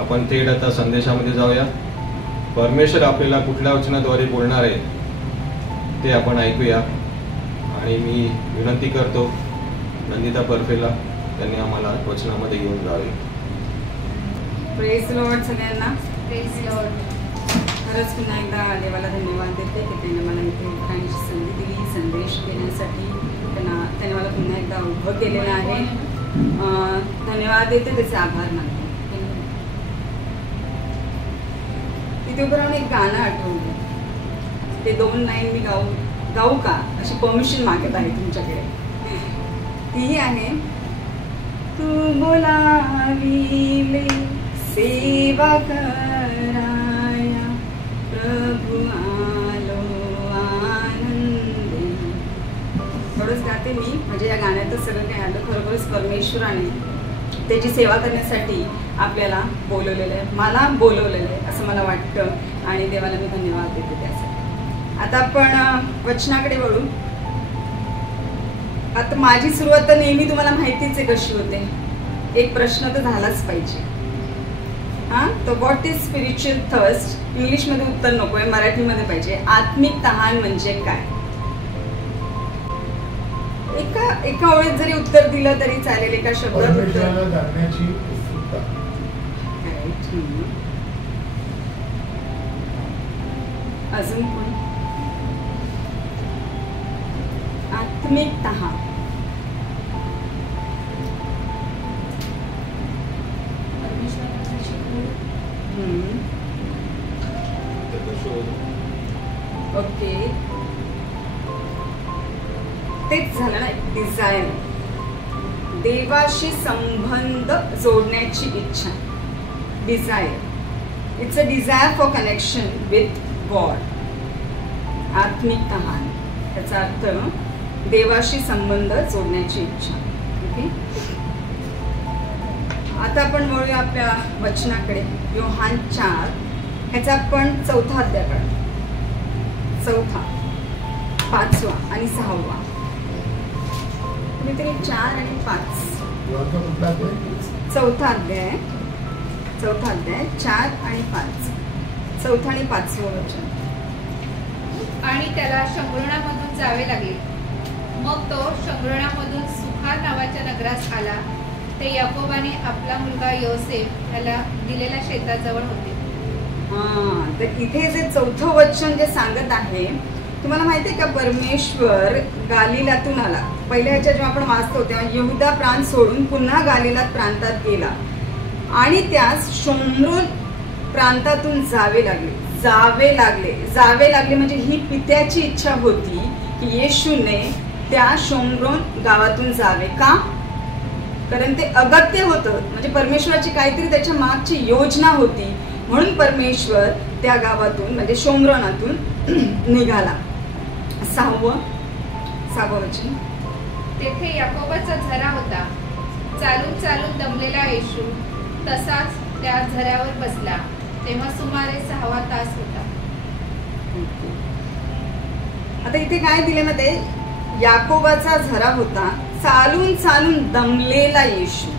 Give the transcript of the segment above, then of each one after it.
आपण थेट आता संदेशामध्ये जाऊया. परमेश्वर आपल्याला कुठल्या वचनाद्वारे बोलणार आहे ते आपण ऐकूया. आणि मी विनंती करतो नंदिता परफेला त्यांनी आम्हाला वचनामध्ये घेऊन जावे. प्रेज लॉर्ड सगळ्यांना. Praise Lord. खरंच पुन्हा एकदा देवाला धन्यवाद देते की त्याने मला इथे उठाण्याची संधी दिली, संदेश देण्यासाठी त्याने मला पुन्हा एकदा उभं केलेलं आहे. धन्यवाद देते, त्याचे आभार मानते. तिथे उभं राहून एक गाणं आठवलं. ते 2 लाईन मी गाऊ का अशी परमिशन मागत आहे तुमच्याकडे. ती आहे, तू बोलाविले सेवा कराया प्रभु आलो आनंदे. थोडंच गाते मी, म्हणजे या गाण्यातच सगळं काय आलं. खरोखरच परमेश्वराने त्याची सेवा करण्यासाठी आपल्याला बोलवलेलं आहे, मला बोलवलेलं आहे असं मला वाटतं आणि देवाला मी धन्यवाद देते त्यासाठी. आता आपण वचनाकडे वळू. आता माझी सुरुवात तर नेहमी तुम्हाला माहितीच आहे कशी होते. एक प्रश्न तर झालाच पाहिजे. तर व्हॉट इज स्पिरिच्युअल थर्स्ट? इंग्लिशमध्ये उत्तर नकोय, मराठीमध्ये पाहिजे. आत्मिक तहान म्हणजे काय? एका ओळीत जरी उत्तर दिलं तरी चालेल, एका शब्दात उत्तर. अजून कोण? आत्मिक तहान. ओके, तेच झालं ना. डिझायर, देवाशी संबंध जोडण्याची इच्छा. Desire, it's a desire for connection with God. आत्मिक तहान त्याचा अर्थ देवाशी संबंध जोडण्याची इच्छा. ओके, आता आपण वळूया आपल्या वचनाकडे. योहान 4 ह्याचा आपण 4था अध्याय काढू. 4, 5 आणि 6. कुणीतरी 4 आणि 5. 4था अध्याय 4 आणि 5. 4 आणि 5 वचन. आणि त्याला शंभरणामधून जावे लागले. मग तो शंभरणामधून सुखार नावाच्या नगरास आला. ते याकोबाने आपला मुलगा योसेफ याला दिलेल्या शेताजवळ होते. तर इथे जे 4थं वचन जे सांगत आहे, तुम्हाला माहिती आहे का, परमेश्वर गालिलातून आला. पहिल्या ह्याच्या जेव्हा आपण वाचतो तेव्हा यहुदा प्रांत सोडून पुन्हा गालिलात प्रांतात गेला आणि त्यास शोम्रोन प्रांतातून जावे लागले म्हणजे ही पित्याची इच्छा होती की येशूने त्या शोम्रोन गावातून जावे. का? कारण ते अगत्य होतं, म्हणजे परमेश्वराची काहीतरी त्याच्या मागची योजना होती. म्हणून परमेश्वर त्या गावातून म्हणजे शोम्रोनातून निघाला. 6वं वचन. तेथे याकोबाचा झरा होता. चालून चालून दमलेला येशू तसाच त्या झऱ्यावर बसला. तेव्हा सुमारे 6वा तास होता. आता इथे काय दिले ना, ते याकोबाचा झरा होता. चालून चालून दमलेला येशू.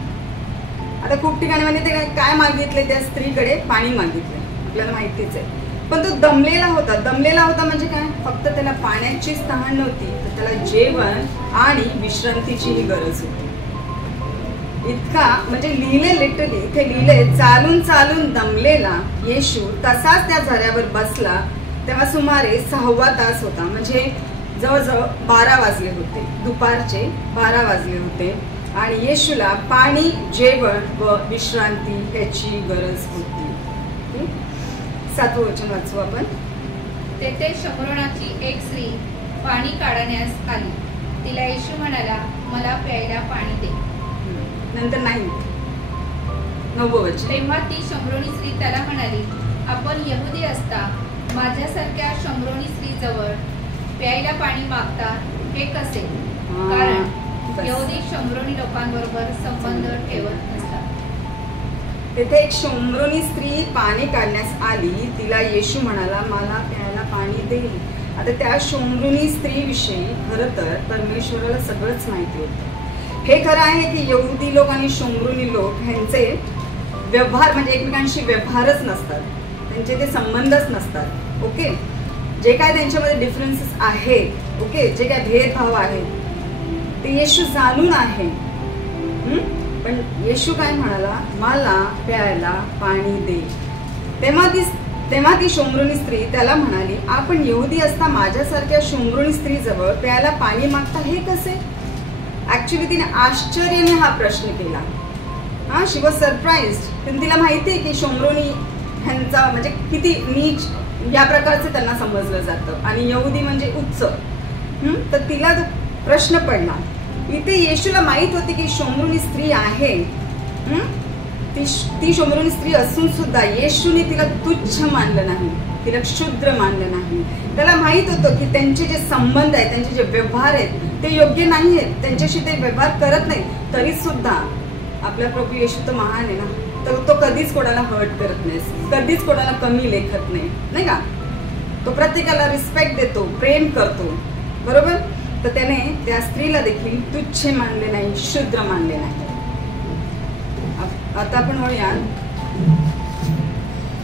आता खूप ठिकाणी म्हणजे ते काय मागितले, त्या स्त्रीकडे पाणी मागितले, आपल्याला माहितीच आहे. पण तो दमलेला होता म्हणजे काय? फक्त त्याला पाण्याचीच तहान नव्हती, तर त्याला जेवण आणि विश्रांतीचीही गरज होती. इतका म्हणजे लिहिले, लिटरली इथे लिहिले, चालून चालून दमलेला येशू तसाच त्या झऱ्यावर बसला. तेव्हा सुमारे 6वा तास होता, म्हणजे जवळजवळ 12 वाजले होते. दुपारचे 12 वाजले होते आणि येशूला पाणी, जेवण व विश्रांती ह्याची गरज होती. 7वं वचन वाचू आपण. तेथे शंभरणाची एक स्त्री पाणी काढण्यास आली. तिला येशू म्हणाला, मला प्यायला पाणी दे. नंतर 9वं वचन. तेव्हा ती शंभरोणी स्त्री त्याला म्हणाली, आपण यहुदी असता माझ्यासारख्या शंभरोणी स्त्री जवळ प्यायला पाणी मागता हे कसे? कारण यहुदी शंभरोणी लोकांबरोबर संबंध ठेवत नसतात. तेथे एक शोम्रोनी स्त्री पाणी काढण्यास आली. तिला येशू म्हणाला, मला प्यायला पाणी दे. आता त्या शोम्रोनी स्त्रीविषयी खरं तर परमेश्वराला सगळंच माहिती होतं. हे खरं आहे की यहुदी लोक आणि शोम्रोनी लोक ह्यांचे व्यवहार म्हणजे एकमेकांशी व्यवहारच नसतात, त्यांचे ते संबंधच नसतात. ओके, जे काय त्यांच्यामध्ये डिफरन्सेस आहेत, ओके, जे काय भेदभाव आहेत ते येशू जाणून आहे. पण येशू काय म्हणाला, मला प्यायला पाणी दे. तेव्हा ती शोमरोनी स्त्री त्याला म्हणाली, आपण यहुदी असता माझ्यासारख्या शोमरोनी स्त्री जवळ प्यायला पाणी मागता हे कसे? ऍक्च्युली तिने आश्चर्याने हा प्रश्न केला. शी वॉज सरप्राइज्ड. पण तिला माहिती आहे की शोमरोनी ह्यांचा म्हणजे किती नीच या प्रकारचं त्यांना समजलं जातं आणि यहुदी म्हणजे उच्च. तर तिला प्रश्न पडला. इथे येशूला माहित होती की शोमरोनी स्त्री आहे. ती शोमरोनी स्त्री असून सुद्धा येशूने तिला तुच्छ मानलं नाही, तिला क्षुद्र मानलं नाही. त्याला माहित होतं की त्यांचे जे संबंध आहेत, त्यांचे जे व्यवहार आहेत ते योग्य नाही आहेत, त्यांच्याशी ते व्यवहार करत नाही. तरी सुद्धा आपला प्रभू येशू तर महान आहे ना, तर तो कधीच कोणाला हर्ट करत नाही, कधीच कोणाला कमी लेखत नाही, नाही का? तो प्रत्येकाला रिस्पेक्ट देतो, प्रेम करतो, बरोबर? तर त्याने त्या स्त्रीला देखील तुच्छ मानले नाही, शूद्र मानले नाही. आता आपण वळूया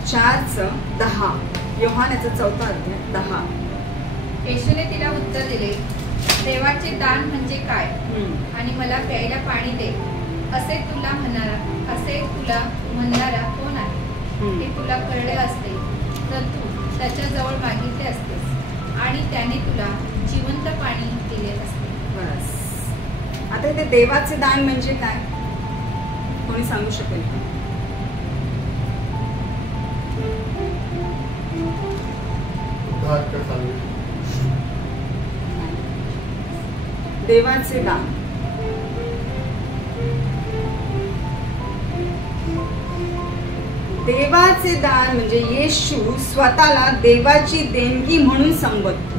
4:10, योहानाचा 4 अध्याय 10. येशूने तिला उत्तर दिले, देवाचे दान म्हणजे काय आणि मला प्यायला पाणी दे असे तुला म्हणणारा कोण आहे? हे तुला कळले असते तर तू त्याच्याजवळ मागितले असतेस आणि त्याने तुला जिवंत पाणी दिले असते. बस. आता इथे देवाचे दान म्हणजे काय, कोणी सांगू शकेल? देवाचे दान देवाचे दान म्हणजे येशू स्वतःला देवाची देणगी म्हणून संबोधतो.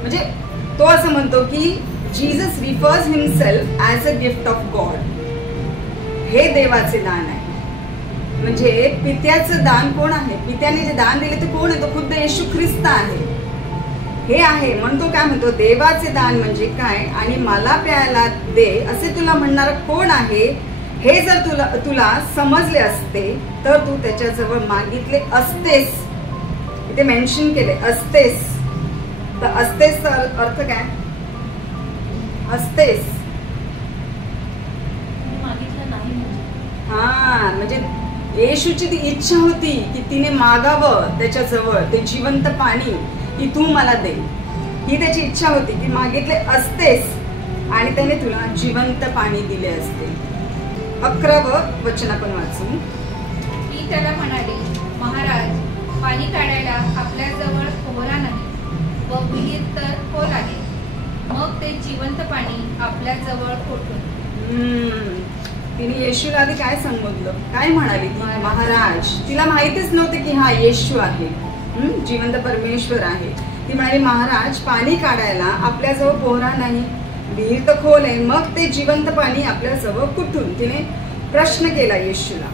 म्हणजे तो असं म्हणतो की Jesus refers himself as a gift of God. हे देवाचे दान आहे. म्हणजे पित्याचं दान कोण आहे? पित्याने जे दान दिले ते कोण आहे? तो खुद्द येशू ख्रिस्त आहे. हे आहे म्हणतो. काय म्हणतो? देवाचे दान म्हणजे काय आणि मला प्यायला दे असे तुला म्हणणारा कोण आहे हे जर तुला समजले असते तर तू त्याच्याजवळ मागितले असतेस. इथे मेन्शन केले असतेस. तर असतेस अर्थ काय? असतेस हा म्हणजे येशूची ती इच्छा होती की तिने मागावं त्याच्याजवळ ते जिवंत पाणी की तू मला दे. ही त्याची इच्छा होती की मागितले असतेस आणि त्याने तुला जिवंत पाणी दिले असते. 11व वचन आपण वाचू. ती त्याला म्हणाली, महाराज, पाणी काढायला आपल्याजवळ पोहरा नाही व विहीर तर खोल आहे, मग ते जिवंत पाणी आपल्याजवळ कोठून? तिने येशूला आधी काय संबोधलं? काय म्हणाली ती? महाराज. तिला माहितीच नव्हते की हा येशू आहे, जिवंत परमेश्वर आहे. ती म्हणाली, महाराज, पाणी काढायला आपल्याजवळ पोहरा नाही, विहीर तर खोल आहे, मग ते जिवंत पाणी आपल्याजवळ कुठून? तिने प्रश्न केला येशूला.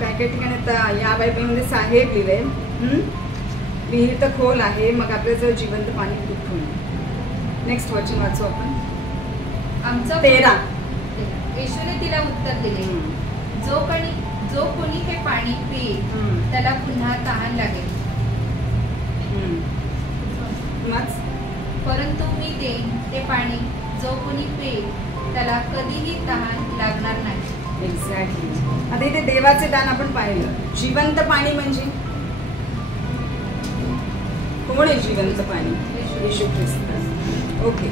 काय काय ठिकाणी या बायबलमध्ये साहेब लिहिले, विहीर तर खोल आहे, मग आपल्याजवळ जिवंत पाणी कुठून? नेक्स्ट वचन वाचू आपण. आमचा 13. येशूने तिला उत्तर दिले, जो कोणी हे पाणी पिईल त्याला पुन्हा तहान लागेल, परंतु मी देईन ते पाणी जो कोणी पिईल त्याला कधीही तहान लागणार नाही. एक्झॅक्टली. आता इथे देवाचे दान आपण पाहिलं. जिवंत पाणी म्हणजे कोण आहे? जिवंत पाणी येशू ख्रिस्त. ओके.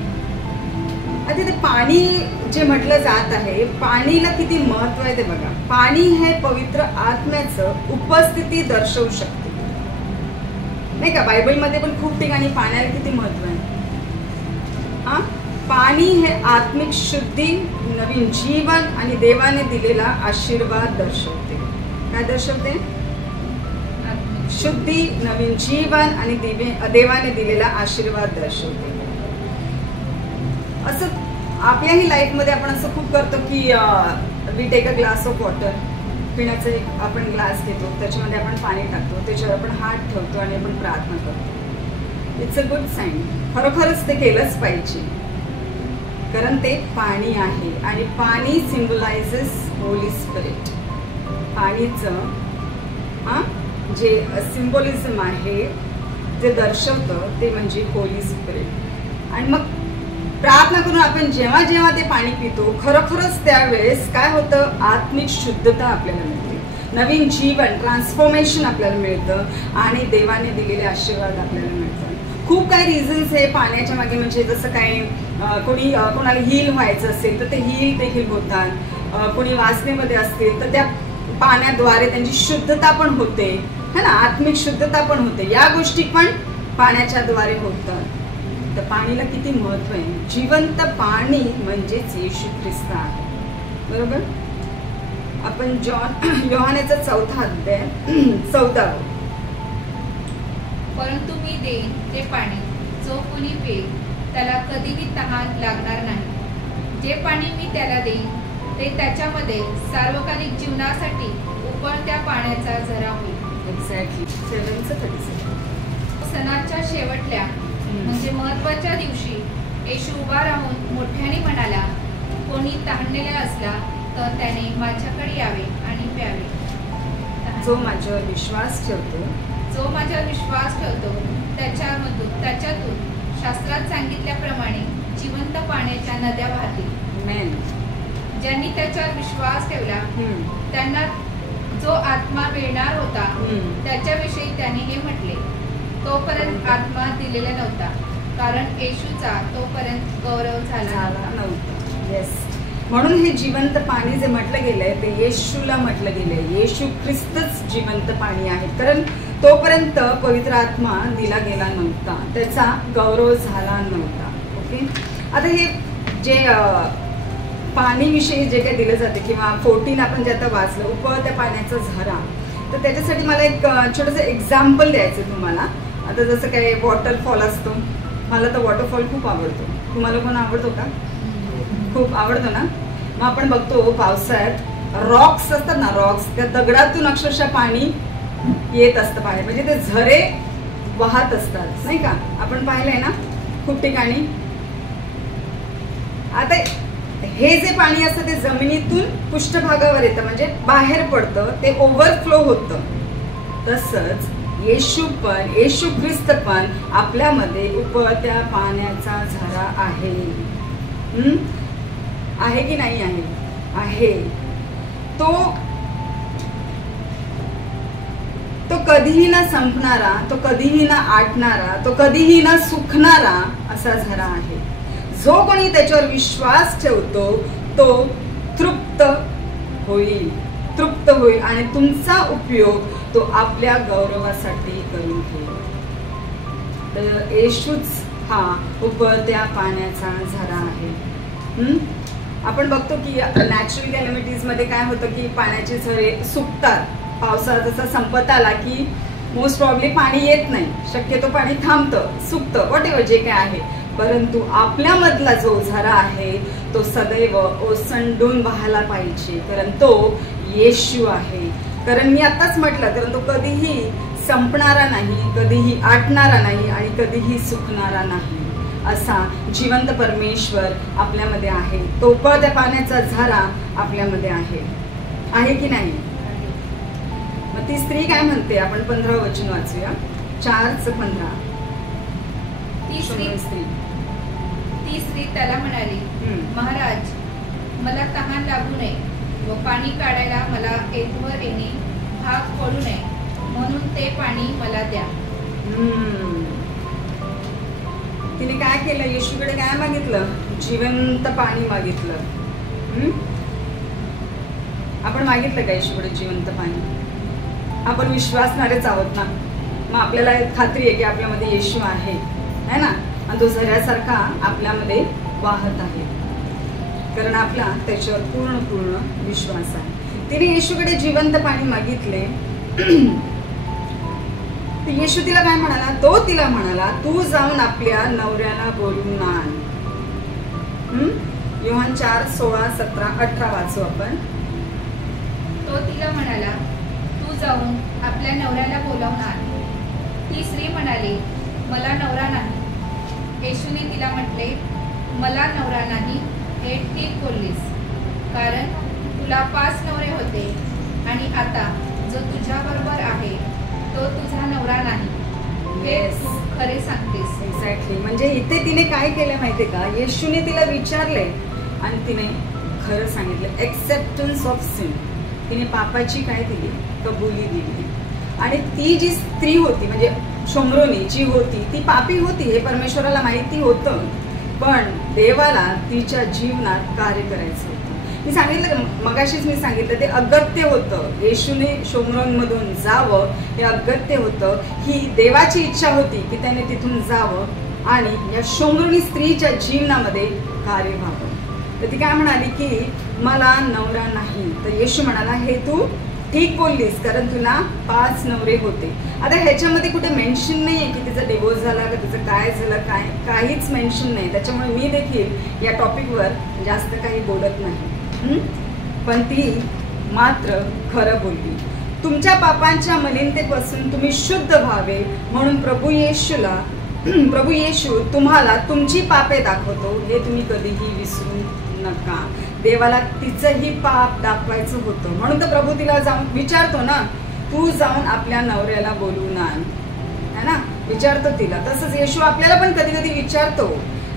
आता ते पाणी जे म्हटलं जात आहे, पाणीला किती महत्व आहे ते बघा. पाणी हे पवित्र आत्म्याचं उपस्थिती दर्शवू शकते, नाही का? बायबलमध्ये पण खूप ठिकाणी पाण्याला किती महत्व आहे. पाणी हे आत्मिक शुद्धी, नवीन जीवन आणि देवाने दिलेला आशीर्वाद दर्शवते. काय दर्शवते? शुद्धी, नवीन जीवन आणि देवाने दिलेला आशीर्वाद दर्शवते. असं आपल्याही लाईफमध्ये आपण असं खूप करतो की we take a glass of water. पिण्याचा एक आपण ग्लास घेतो, त्याच्यामध्ये आपण पाणी टाकतो, त्याच्यावर आपण हात ठेवतो आणि आपण प्रार्थना करतो. It's a good sign. खरोखरच ते केलंच पाहिजे, कारण ते पाणी आहे आणि पाणी सिम्बलायझेस होली स्पिरिट. पाणीचं जे सिम्बॉलिझम आहे, जे दर्शवतं ते म्हणजे होली स्पिरिट. आणि मग प्रार्थना करून आपण जेव्हा जेव्हा ते पाणी पितो, खरोखरच त्यावेळेस काय होतं, आत्मिक शुद्धता आपल्याला मिळते, नवीन जीवन, ट्रान्सफॉर्मेशन आपल्याला मिळतं आणि देवाने दिलेले आशीर्वाद आपल्याला मिळतात. खूप काही रिझन्स आहे पाण्याच्या मागे, म्हणजे जसं काही कोणाला हील व्हायचं असेल तर ते हील देखील होतात. कोणी वासनेमध्ये असतील तर त्या पाण्याद्वारे त्यांची शुद्धता पण होते, है ना, आत्मिक शुद्धता पण होते. या गोष्टी पण पाण्याच्या द्वारे होतात. तर पाणीला किती महत्व आहे. जिवंत पाणी म्हणजेच येशू ख्रिस्त आहे, बरोबर. आपण योहानेचा 4 अध्याय 14. परंतु मी देईन ते पाणी, जो कोणी पिईल त्याला कधीही तहान लागणार नाही. जे पाणी मी त्याला देईन ते त्याच्यामध्ये सार्वकालिक जीवनासाठी उकळत्या पाण्याचा झरा होईल. एक्झॅक्टली. 7:36. सणाच्या शेवटल्या म्हणजे महत्वाच्या दिवशी येशू उभा राहून मोठ्याने म्हणाला, कोणी तहानलेला असला तर त्याने माझ्याकडे यावे आणि प्यावे. जो माझ्यावर विश्वास ठेवतो त्याच्यातून शास्त्रात सांगितल्याप्रमाणे जिवंत पाण्याच्या नद्या वाहतील. मेन. ज्यांनी त्याच्यावर विश्वास ठेवला त्यांना जो आत्मा मिळणार होता त्याच्याविषयी त्याने हे म्हटले, तोपर्यंत आत्मा दिलेला नव्हता, कारण येशूचा तोपर्यंत गौरव झाला नव्हता. येस. म्हणून हे जिवंत पाणी जे म्हटलं गेलंय ते येशूला म्हटलं गेलंय. येशू ख्रिस्तच जिवंत पाणी आहे, कारण तोपर्यंत पवित्र आत्मा दिला गेला नव्हता, त्याचा गौरव झाला नव्हता. ओके. आता हे जे पाणीविषयी जे काही दिलं जाते किंवा 14 आपण जे आता वाचलं, उकळत्या पाण्याचा झरा, तर त्याच्यासाठी मला एक छोटंसं एक्झाम्पल द्यायचं तुम्हाला. आता जसं काही वॉटरफॉल असतो, मला तर वॉटरफॉल खूप आवडतो. तुम्हाला पण आवडतो का? खूप आवडतो ना. मग आपण बघतो पावसाळ्यात रॉक्स असतात ना, रॉक्स, त्या दगडातून अक्षरशः पाणी येत असतं बाहेर, म्हणजे ते झरे वाहत असतात, नाही का. आपण पाहिलंय ना खूप ठिकाणी. आता हे जे पाणी असतं ते जमिनीतून पृष्ठभागावर येतं, म्हणजे बाहेर पडतं, ते ओव्हरफ्लो होतं. तसंच येशू ख्रिस्त पण आपल्यामध्ये उकळत्या पाण्याचा झरा आहे. आहे की नाही आहे? आहे. तो कधीही ना संपणारा, तो कधीही ना आटणारा, तो कधीही ना सुकणारा असा झरा आहे. जो कोणी त्याच्यावर विश्वास ठेवतो तो तृप्त होईल आणि तुमचा उपयोग तो आपल्या गौरवासाठी करून घेईल. तर येशूच हा उकळत्या पाण्याचा झरा आहे. आपण बघतो की नॅचरल कॅलॅमिटीज मध्ये काय होतं की पाण्याचे झरे सुकतात. पावसाळा जसा संपत आला की मोस्ट प्रॉब्ली पाणी येत नाही, शक्यतो पाणी थांबतं, सुकतं, वॉट एव्हर जे काय आहे. परंतु आपल्यामधला जो झरा आहे तो सदैव ओसंडून वाहायला पाहिजे, कारण तो येशू आहे. कारण मी आताच म्हटलं, कारण तो कधीही संपणारा नाही, कधीही आटणारा नाही आणि कधीही सुकणारा नाही. असा जिवंत परमेश्वर आपल्यामध्ये आहे. तो उकळत्या पाण्याचा झरा आपल्यामध्ये आहे की नाही? मग ती स्त्री काय म्हणते, आपण 15 वचन वाचूया. 4:15. ती स्त्री त्याला म्हणाली, महाराज, मला तहान लागू नये व पाणी काढायला मला येथवर येणे भाग पडू नये, म्हणून ते पाणी मला द्या. तिने काय केलं? येशूकडे काय मागितलं? जिवंत पाणी मागितलं. आपण मागितलं का येशूकडे जिवंत पाणी? आपण विश्वासणारेच आहोत ना. मग आपल्याला खात्री आहे की आपल्यामध्ये येशू आहे, है ना, आणि तो झऱ्यासारखा आपल्यामध्ये वाहत आहे, कारण आपला त्याच्यावर पूर्ण विश्वास आहे. तिने येशूकडे जिवंत पाणी मागितले. येशू तिला काय म्हणाला? तो तिला म्हणाला, तू जाऊन आपल्या नवऱ्याला बोलून आण. योहान 4:16-17-18 वाचू आपण. तो तिला म्हणाला, तू जाऊन आपल्या नवऱ्याला बोलावून आण. ती स्त्री म्हणाली, मला नवरा नाही. येशूने तिला म्हटले, मला नवरा नाही हे ठीक बोललीस, कारण तुला 5 नवरे होते आणि आता जो तुझ्याबरोबर आहे तो तुझा नवरा नाही. हे तू खरे सांगतेस. एक्झॅक्टली. म्हणजे इथे तिने काय केलं माहितीये का, येशूने तिला विचारले आणि तिने खरं सांगितलं. Acceptance of sin. तिने पापाची काय दिली, कबुली दिली. आणि ती जी स्त्री होती म्हणजे शोम्रोनी जी होती ती पापी होती हे परमेश्वराला माहिती होतं, पण देवाला तिच्या जीवनात कार्य करायचं होतं. मी सांगितलं मगाशीच मी सांगितलं ते अगत्य होतं. येशूने शोम्रोनमधून जावं हे अगत्य होतं. ही देवाची इच्छा होती की त्याने तिथून जावं आणि या शोम्रोनी स्त्रीच्या जीवनामध्ये कार्य व्हावं. तर ती काय म्हणाली की मला नवरा नाही. तर येशू म्हणाला, हे तू ठीक बोललीस, कारण तुला 5 नवरे होते. आता ह्याच्यामध्ये कुठे मेन्शन नाही आहे की तिचा डिवोर्स झाला का तिचं काय झालं, काहीच मेन्शन नाही. त्याच्यामुळे मी देखील या टॉपिकवर जास्त काही बोलत नाही. पण ती मात्र खरं बोलली. तुमच्या पापांच्या मलिनतेपासून तुम्ही शुद्ध व्हावे म्हणून प्रभू येशू तुम्हाला तुमची पापे दाखवतो, हे तुम्ही कधीही विसरू नका. देवाला तिचंही पाप दाखवायचं होतं, म्हणून तर प्रभू तिला जाऊन विचारतो ना, तू जाऊन आपल्या नवऱ्याला बोलून आण, है ना, विचारतो तिला. तसंच येशू आपल्याला पण कधी कधी विचारतो.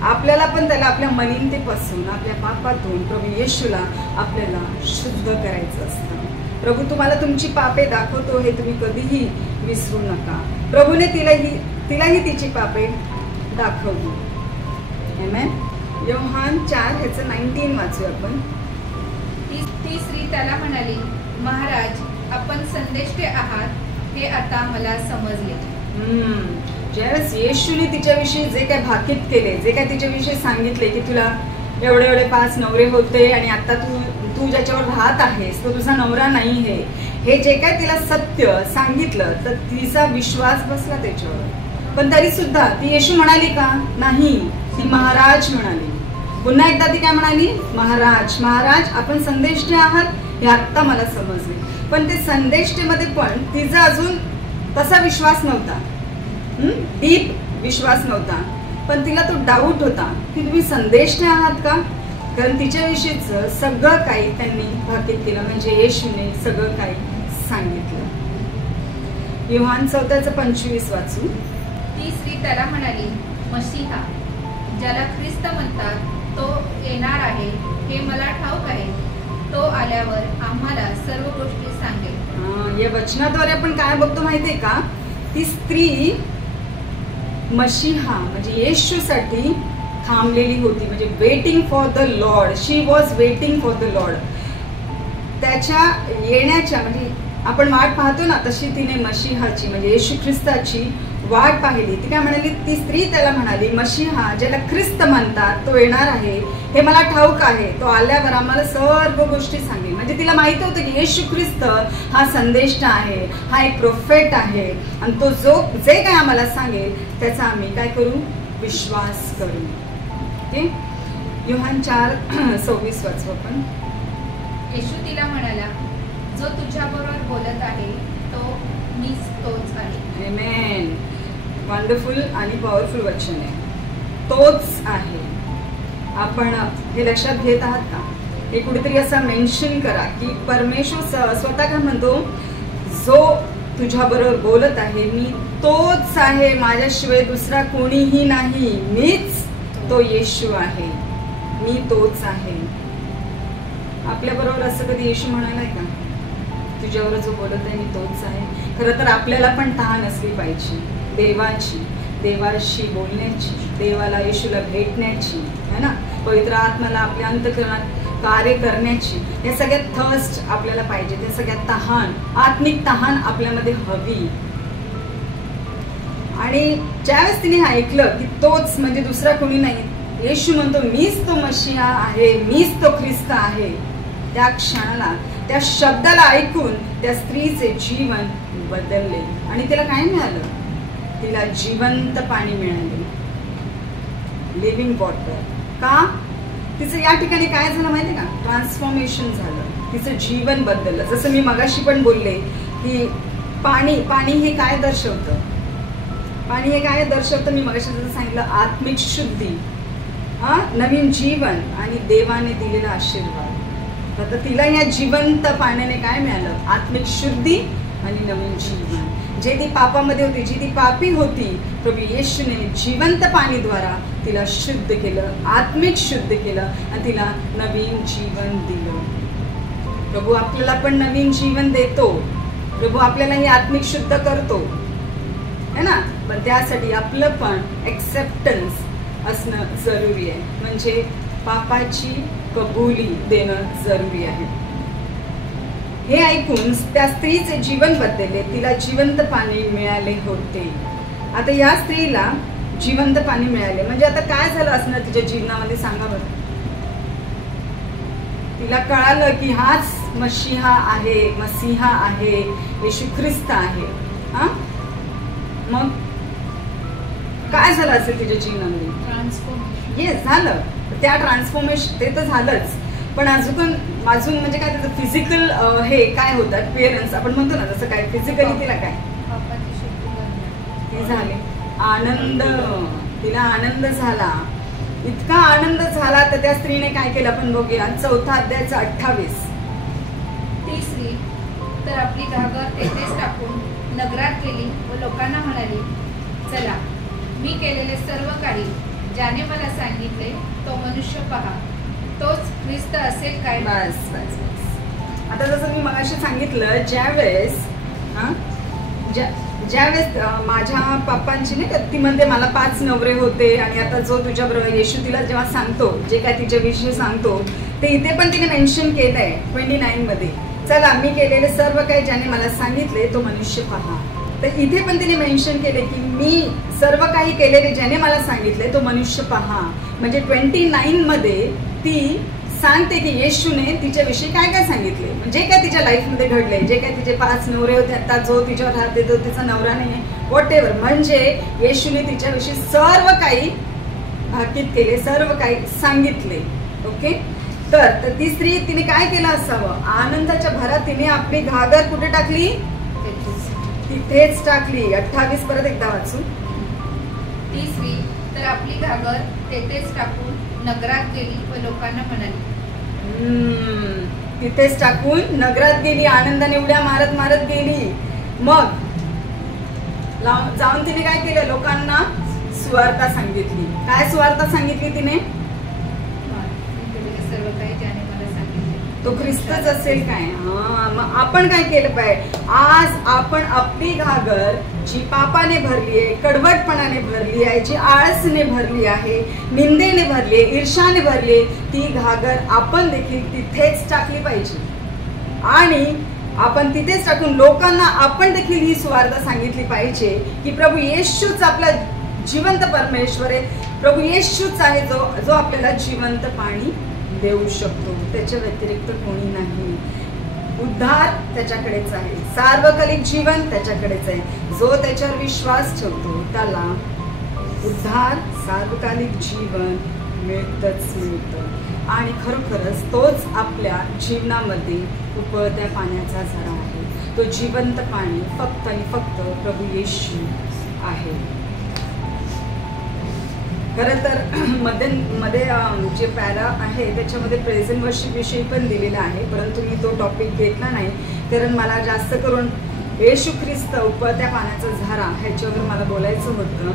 आपल्याला पण त्याला आपल्या मलिनतेपासून आपल्या पापातून प्रभू येशूला आपल्याला शुद्ध करायचं असतं. प्रभू तुम्हाला तुमची पापे दाखवतो, हे तुम्ही कधीही विसरू नका. प्रभूने तिलाही तिची पापे दाखवली. आमेन. योहान 4 ह्याचं 19 वाचू आपण. ती स्त्री त्याला म्हणाली, महाराज, आपण संदेष्टे आहात हे आता मला समजले. ज्यावेळेस येशूने तिच्याविषयी जे काय भाकीत केले, जे काय तिच्याविषयी सांगितले की तुला एवढे 5 नवरे होते आणि आता तू ज्याच्यावर राहत आहेस तो तुझा नवरा नाही, हे जे काय तिला सत्य सांगितलं तर तिचा विश्वास बसला त्याच्यावर. पण तरी सुद्धा ती येशू म्हणाली का नाही, ती महाराज म्हणाली. पुन्हा एकदा ती काय म्हणाली, महाराज, आपण संदेष्टे आहात हे आत्ता मला समजले. पण ते संदेष्टेमध्ये पण तिचा अजून तसा विश्वास नव्हता, डीप विश्वास नव्हता. पण तिला तो डाऊट होता की तुम्ही संदेष्टे आहात का, कारण तिच्याविषयीच सगळं काही त्यांनी भाकीत केलं, म्हणजे येशूने सगळं काही सांगितलं. योहान 4:25 वाचू. ती स्त्री त्याला म्हणाली, मसीहा, ज्याला ख्रिस्त म्हणतात तो येणार आहे हे मला ठाऊक आहे. तो आल्यावर आम्हाला सर्व गोष्टी सांगेल. या वचनाद्वारे आपण काय बघतो माहितीये का, ती स्त्री मसीहा म्हणजे येशूसाठी थांबलेली होती, म्हणजे waiting for the Lord. She was waiting for the Lord. त्याच्या येण्याच्या म्हणजे आपण वाट पाहतो ना, तशी तिने मसीहाची म्हणजे येशू ख्रिस्ताची वाट पाहिली. ती काय म्हणाली, ती स्त्री त्याला म्हणाली, मसीहा ज्याला ख्रिस्त म्हणतात तो येणार आहे हे मला ठाऊक आहे. तो आल्यावर आम्हाला सर्व गोष्टी सांगेल. म्हणजे तिला माहित होतं की येशू ख्रिस्त हा संदेष्टा आहे, हा एक प्रोफेट आहे आणि तो जे काय आम्हाला सांगेल त्याचा आम्ही काय करू, विश्वास करू. ओके. योहान 4:26 वाचू आपण. येशू तिला म्हणाला, जो तुझ्याबरोबर बोलत आहे तो मीच तोच आहे. आमेन. वंडरफुल आणि पॉवरफुल वचन आहे. तोच आहे. आपण हे लक्षात घेत आहात का, हे कुठेतरी असं मेन्शन करा की परमेश्वर स्वतः काय म्हणतो, जो तुझ्याबरोबर बोलत आहे मी तोच आहे, माझ्याशिवाय दुसरा कोणीही नाही, मीच तो येशू आहे, मी तोच आहे. आपल्या बरोबर असं कधी येशू म्हणालाय का, तुझ्यावर जो बोलत आहे मी तोच आहे. खरं तर आपल्याला पण तहान असली पाहिजे देवाशी बोलण्याची, देवाला येशूला भेटण्याची, है ना, पवित्र आत्म्याला आपल्या अंतःकरणात कार्य करण्याची. या सगळ्यात थर्स्ट आपल्याला पाहिजे, त्या सगळ्यात तहान, आत्मिक तहान आपल्यामध्ये हवी. आणि ज्यावेळेस तिने ऐकलं की तोच म्हणजे दुसरा कोणी नाही, येशू म्हणतो मीच तो मशिहा आहे, मीच तो ख्रिस्त आहे, त्या क्षणाला त्या शब्दाला ऐकून त्या स्त्रीचे जीवन बदलले आणि तिला काय मिळालं, तिला जिवंत पाणी मिळाले, लिव्हिंग वॉटर. का, तिचं या ठिकाणी काय झालं माहिती का, ट्रान्सफॉर्मेशन झालं, तिचं जीवन बदललं. जसं मी मगाशी पण बोलले की पाणी हे काय दर्शवतं, पाणी हे काय दर्शवतं, मी मगाशी जसं सांगितलं, आत्मिक शुद्धी, नवीन जीवन आणि देवाने दिलेला आशीर्वाद. आता तिला या जिवंत पाण्याने काय मिळालं, आत्मिक शुद्धी आणि नवीन जीवन. जे ती पापामध्ये होती, जी ती पापी होती, प्रभू येशूने जिवंत पाणीद्वारा तिला शुद्ध केलं, आत्मिक शुद्ध केलं आणि तिला नवीन जीवन दिलं. प्रभू आपल्याला पण नवीन जीवन देतो. प्रभू आपल्याला हे आत्मिक शुद्ध करतो है ना. पण त्यासाठी आपलं पण एक्सेप्टन्स असणं जरुरी आहे, म्हणजे पापाची कबुली देणं जरुरी आहे. हे ऐकून त्या स्त्रीचे जीवन बदलले, तिला जिवंत पाणी मिळाले होते. आता या स्त्रीला जिवंत पाणी मिळाले म्हणजे आता काय झालं असणार तिच्या जीवनामध्ये, सांगा बरं. तिला कळालं की हाच मसीहा आहे, येशू ख्रिस्त आहे. मग काय झालं असेल तिच्या जीवनामध्ये, ट्रान्सफॉर्मेशन. येस, झालं. त्या ट्रान्सफॉर्मेशन ते तर झालंच, पण अजून म्हणजे काय त्याचं फिजिकल हे काय होतं, अपिअरन्स आपण म्हणतो ना, जसं काय फिजिकली तिला काय ते झाले, आनंद, तिला आनंद झाला. इतका आनंद झाला तर त्या स्त्रीने काय केलं आपण बघूया. 4 अध्यायाचं 28. ती स्त्री तर आपली घागर तेथेच टाकून नगरात गेली व लोकांना म्हणाली, चला, मी केलेले सर्व काही ज्याने मला सांगितले तो मनुष्य पहा, तोच ख्रिस्त असेल काय. बस बस बस. आता जसं मी मगाशी सांगितलं, ज्यावेळेस माझ्या पप्पांची नाही का, ती म्हणते मला 5 नवरे होते आणि आता जो तुझ्या बरोबर येशू तिला जेव्हा सांगतो, जे काय तिच्याविषयी सांगतो, ते इथे पण तिने मेन्शन केलंय 29 मध्ये. चला, मी केलेले सर्व काही ज्याने मला सांगितले तो मनुष्य पहा. तर इथे पण तिने मेन्शन केले की मी सर्व काही केलेले ज्याने मला सांगितले तो मनुष्य पहा. म्हणजे 29 मध्ये ती सांगते की येशूने तिच्याविषयी काय काय सांगितले, म्हणजे काय तिच्या लाईफमध्ये घडले, जे काय तिचे 5 नवरे होते, आता जो तिच्यावर हात देतो तिचा नवरा नाही, व्हॉट एव्हर. म्हणजे येशूने तिच्याविषयी सर्व काही भाकीत केले, सर्व काही सांगितले. ओके. तर ती स्त्री तिने काय केलं असावं, आनंदाच्या भरात तिने आपली घागर कुठे टाकली, तिथेच टाकली. 28 परत एकदा वाचू. ती स्त्री तर आपली घागर तेथेच टाकून नगरात गेली व लोकांना म्हणाली. तिथेच टाकून नगरात गेली, आनंदाने उड्या मारत मारत गेली. मग जाऊन तिने काय केलं, लोकांना सुवार्ता सांगितली. काय सुवार्ता सांगितली तिने, सर्व काही ज्याने मला सांगितले तो ख्रिस्तच असेल काय. मग आपण काय केलं पाहिजे, आज आपण आपली घागर जी पापाने भरली आहे, कडवटपणाने भरली आहे, जी आळसने भरली आहे, निंदेने भरली आहे, ईर्ष्याने भरली आहे, ती घागर आपण देखील तिथेच टाकली पाहिजे. आणि आपण तिथेच टाकून लोकांना आपण देखील ही सुवार्ता सांगितली पाहिजे की प्रभू येशूच आपला जिवंत परमेश्वर आहे, प्रभू येशूच आहे जो आपल्याला जिवंत पाणी देऊ शकतो, त्याच्या व्यतिरिक्त कोणी नाही. उद्धार त्याच्याकडेच आहे, सार्वकालिक जीवन त्याच्याकडेच आहे. जो त्याच्यावर विश्वास ठेवतो त्याला उद्धार, सार्वकालिक जीवन मिळतच मिळतं. आणि खरोखरच तोच आपल्या जीवनामध्ये उकळत्या पाण्याचा झरा आहे. तो जिवंत पाणी फक्त आणि फक्त प्रभू येशू आहे. खरं तर मध्ये जे पॅरा आहे त्याच्यामध्ये प्रेझेंट वर्शिप विषयी पण दिलेला आहे, परंतु मी तो टॉपिक घेतला नाही, कारण मला जास्त करून येशू ख्रिस्त उकळत्या पाण्याचा झरा ह्याच्यावर मला बोलायचं होतं.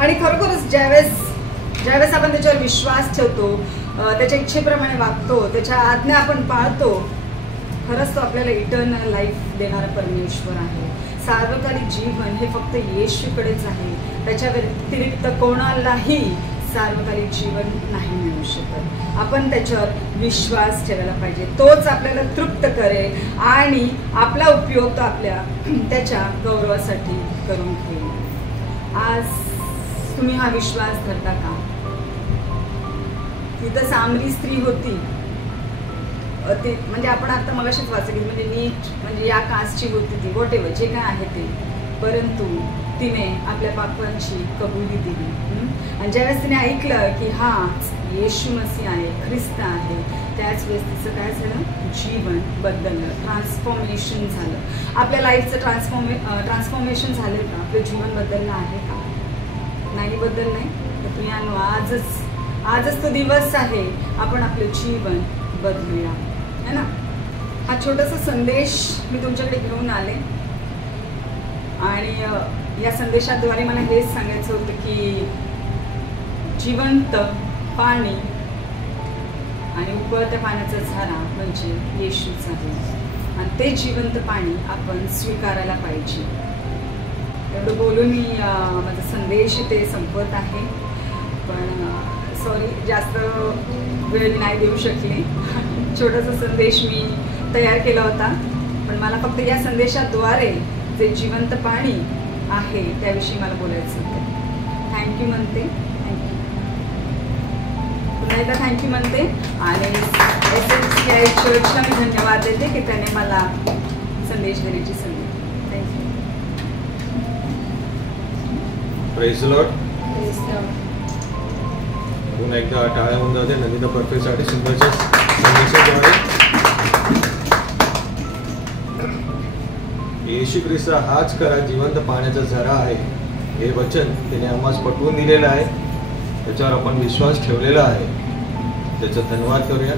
आणि खरोखरच ज्यावेळेस आपण त्याच्यावर विश्वास ठेवतो, त्याच्या इच्छेप्रमाणे वागतो, त्याच्या आज्ञा आपण पाळतो, खरंच तो आपल्याला इटर्नल लाईफ देणारा परमेश्वर आहे. सार्वकालिक जीवन हे फक्त येशूकडेच आहे, त्याच्या व्यतिरिक्त कोणालाही सार्वकालिक जीवन नाही मिळू शकत. आपण त्याच्यावर विश्वास ठेवायला पाहिजे, तोच आपल्याला तृप्त करेल आणि आपला उपयोग तो त्याच्या गौरवासाठी करून घेईल. आज तुम्ही हा विश्वास धरता का? तिथं सामरी स्त्री होती, ते म्हणजे आपण आता मगाशीच वाचली, म्हणजे नीट म्हणजे या कास्टची होती ती, व्हॉट एव्हर जे काय आहे ते, परंतु तिने आपल्या पापांची कबुली दिली. आणि ज्यावेळेस तिने ऐकलं की हा येशू मसीह आहे, ख्रिस्त आहे, त्याच वेळेस तिचं काय झालं, जीवन बदललं, ट्रान्सफॉर्मेशन झालं. आपल्या लाईफचं ट्रान्सफॉर्मेशन झालं का? आपलं जीवन बदललं आहे का? नाहीबद्दल नाही, तर प्रियानो आजच तो दिवस आहे, आपण आपलं जीवन बदलूया, है ना. हा छोटासा संदेश मी तुमच्याकडे घेऊन आले आणि या संदेशाद्वारे मला हेच सांगायचं होतं की जिवंत पाणी आणि उकळत्या पाण्याचा झरा म्हणजे येशूच आहे आणि ते जिवंत पाणी आपण स्वीकारायला पाहिजे. एवढं बोलून मी माझा संदेश ते संपवत आहे, पण सॉरी जास्त वेळ मी नाही देऊ शकले. छोटासा संदेश मी तयार केला होता, पण मला फक्त या संदेशाद्वारे जे जिवंत पाणी आहे त्याविषयी मला बोलायचं होतं. थँक्यू म्हणते, थँक्यू, पुन्हा एकदा थँक्यू म्हणते. आणि SSCI चर्चला मी धन्यवाद देते की त्याने मला संदेश देण्याची संधी दिली. थँक्यू. Praise the Lord. पुन्हा एकदा टाळ्या होऊन जाते नंदिता परफेसाठी सुंदरच्या संदेशाद्वारे. येशू ख्रिस्त हाच खरा जिवंत पाण्याचा झरा आहे हे वचन त्याने आम्हाला पटवून दिलेलं आहे, त्याच्यावर आपण विश्वास ठेवलेला आहे. त्याचा धन्यवाद करूया.